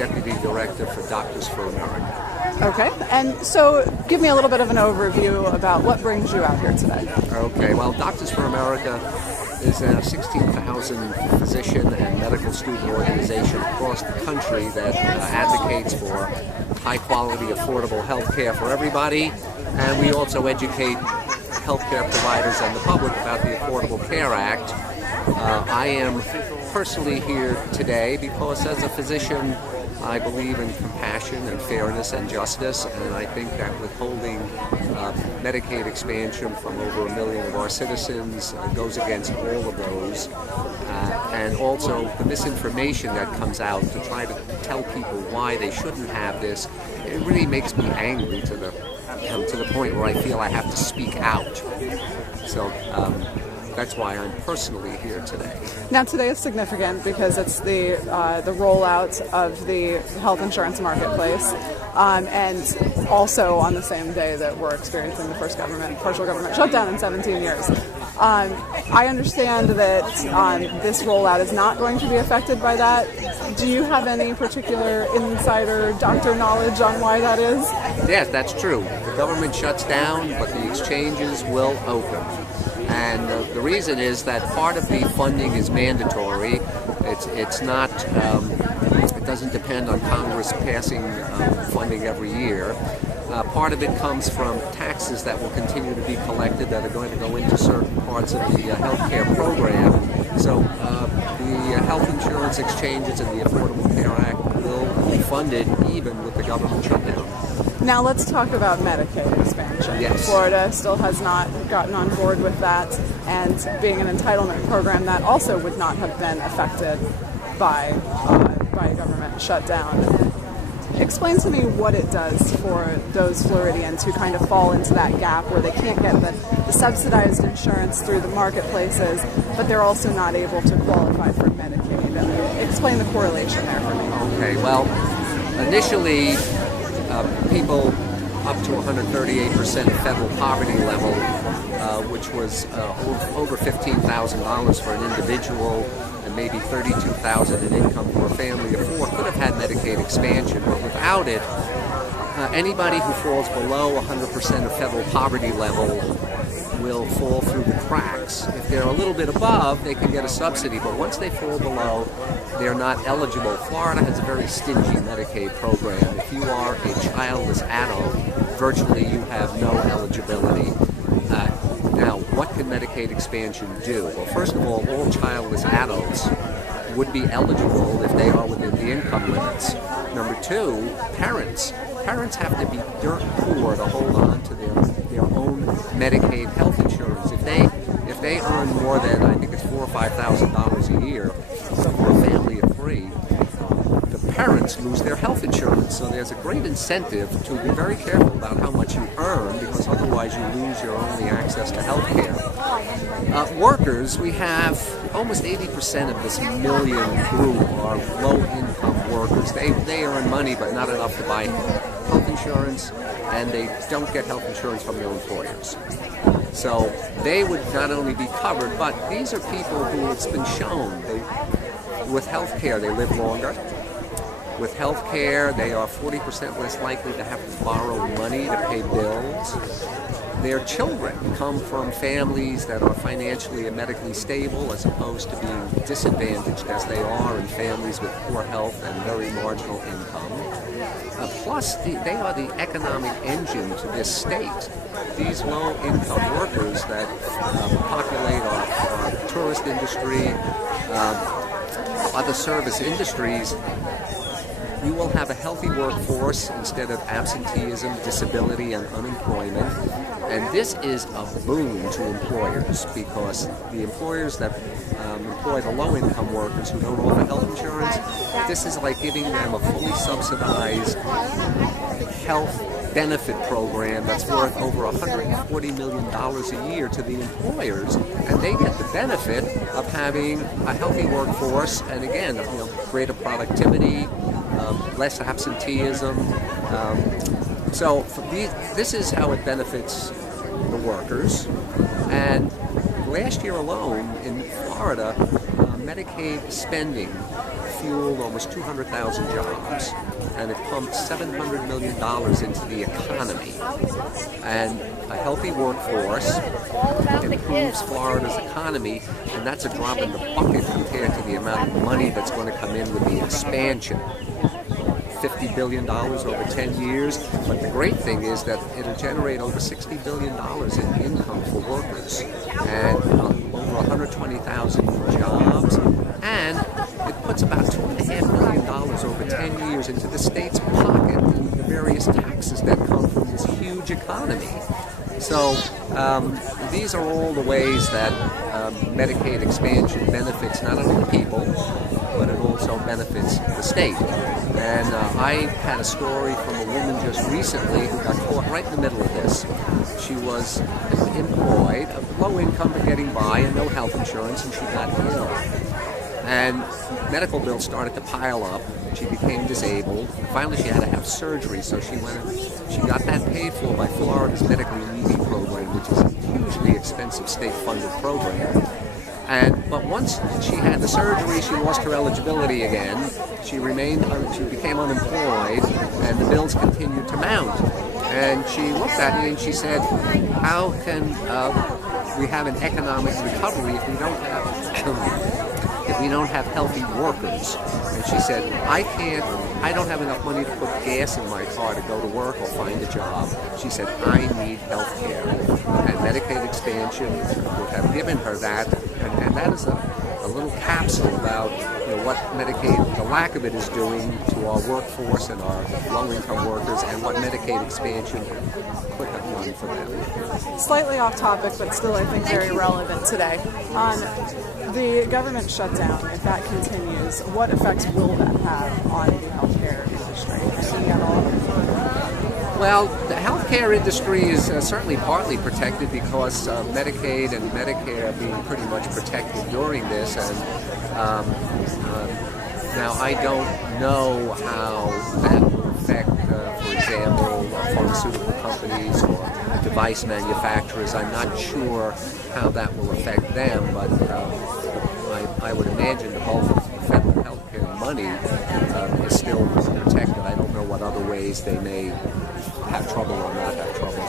Deputy Director for Doctors for America. Okay, and so give me a little bit of an overview about what brings you out here today. Okay, well, Doctors for America is a 16,000 physician and medical student organization across the country that advocates for high-quality, affordable health care for everybody, and we also educate healthcare providers and the public about the Affordable Care Act. I am personally here today because as a physician, I believe in compassion and fairness and justice, and I think that withholding Medicaid expansion from over 1 million of our citizens goes against all of those. And also the misinformation that comes out to try to tell people why they shouldn't have this, it really makes me angry to the point where I feel I have to speak out. So that's why I'm personally here today. Now today is significant because it's the rollout of the health insurance marketplace, and also on the same day that we're experiencing the first partial government shutdown in 17 years. I understand that this rollout is not going to be affected by that. Do you have any particular insider doctor knowledge on why that is? Yes, that's true. The government shuts down, but the exchanges will open. And the reason is that part of the funding is mandatory. It's not. It doesn't depend on Congress passing funding every year. Part of it comes from taxes that will continue to be collected that are going to go into certain parts of the healthcare program. So the health insurance exchanges and the Affordable Care Act will be funded even with the government shutdown. Now let's talk about Medicaid expansion. Yes. Florida still has not gotten on board with that, and being an entitlement program that also would not have been affected by a government shutdown. Explain to me what it does for those Floridians who kind of fall into that gap where they can't get the subsidized insurance through the marketplaces, but they're also not able to qualify for Medicaid. Explain the correlation there for me. Okay, well, initially, people up to 138% of federal poverty level, which was over $15,000 for an individual and maybe $32,000 in income for a family of four, could have had Medicaid expansion, but without it, anybody who falls below 100% of federal poverty level will fall through the cracks. If they're a little bit above, they can get a subsidy, but once they fall below, they're not eligible. Florida has a very stingy Medicaid program. If you are a childless adult, virtually you have no eligibility. Now, what can Medicaid expansion do? Well, first of all childless adults would be eligible if they are within the income limits. Number two, parents. Parents have to be dirt poor to hold on to their own Medicaid health insurance. If they earn more than, I think it's $4,000 or $5,000 a year for a family of three, the parents lose their health insurance. So there's a great incentive to be very careful about how much you earn, because otherwise you lose your only access to health care. Workers, we have almost 80% of this million group are low-income workers. They earn money, but not enough to buy health insurance, and they don't get health insurance from their employers. So they would not only be covered, but these are people who it's been shown, with health care, they live longer. With health care, they are 40% less likely to have to borrow money to pay bills. Their children come from families that are financially and medically stable, as opposed to being disadvantaged as they are in families with poor health and very marginal income. Plus, they are the economic engine to this state. These low-income workers that populate our tourist industry, other service industries, you will have a healthy workforce instead of absenteeism, disability, and unemployment. And this is a boon to employers, because the employers that employ the low-income workers who don't offer health insurance, this is like giving them a fully subsidized health benefit program that's worth over $140 million a year to the employers, and they get the benefit of having a healthy workforce, and again, greater productivity, less absenteeism. So this is how it benefits the workers. And last year alone in Florida, Medicaid spending fueled almost 200,000 jobs, and it pumped $700 million into the economy. And a healthy workforce improves Florida's economy, and that's a drop in the bucket compared to the amount of money that's going to come in with the expansion. $50 billion over 10 years, but the great thing is that it'll generate over $60 billion in income for workers and over 120,000 jobs, and it puts about $2.5 million over 10 years into the state's pocket in the various taxes that come from this huge economy. So these are all the ways that Medicaid expansion benefits not only people, but it also benefits the state. And I had a story from a woman just recently who got caught right in the middle of this. She was employed, low income but getting by, and no health insurance, and she got ill. And medical bills started to pile up. She became disabled. Finally, she had to have surgery, so she went and she got that paid for by Florida's medically needy program, which is a hugely expensive state-funded program. But once she had the surgery, she lost her eligibility again. She became unemployed, and the bills continued to mount. And she looked at me and she said, "How can we have an economic recovery if we don't have healthy workers?" And she said, I don't have enough money to put gas in my car to go to work or find a job. She said, I need health care. And Medicaid expansion would have given her that. And that is a little capsule about what Medicaid, the lack of it, is doing to our workforce and our low-income workers, and what Medicaid expansion could have done for them. Slightly off topic, but still I think very relevant today. On the government shutdown, if that continues, what effects will that have on the healthcare industry? Well, the healthcare industry is certainly partly protected because of Medicaid and Medicare being pretty much protected during this. And now I don't know how that will affect, for example, pharmaceutical companies or device manufacturers. I'm not sure how that will affect them, but I would imagine the bulk of the federal healthcare money is still protected. I don't know what other ways they may have trouble or not have trouble.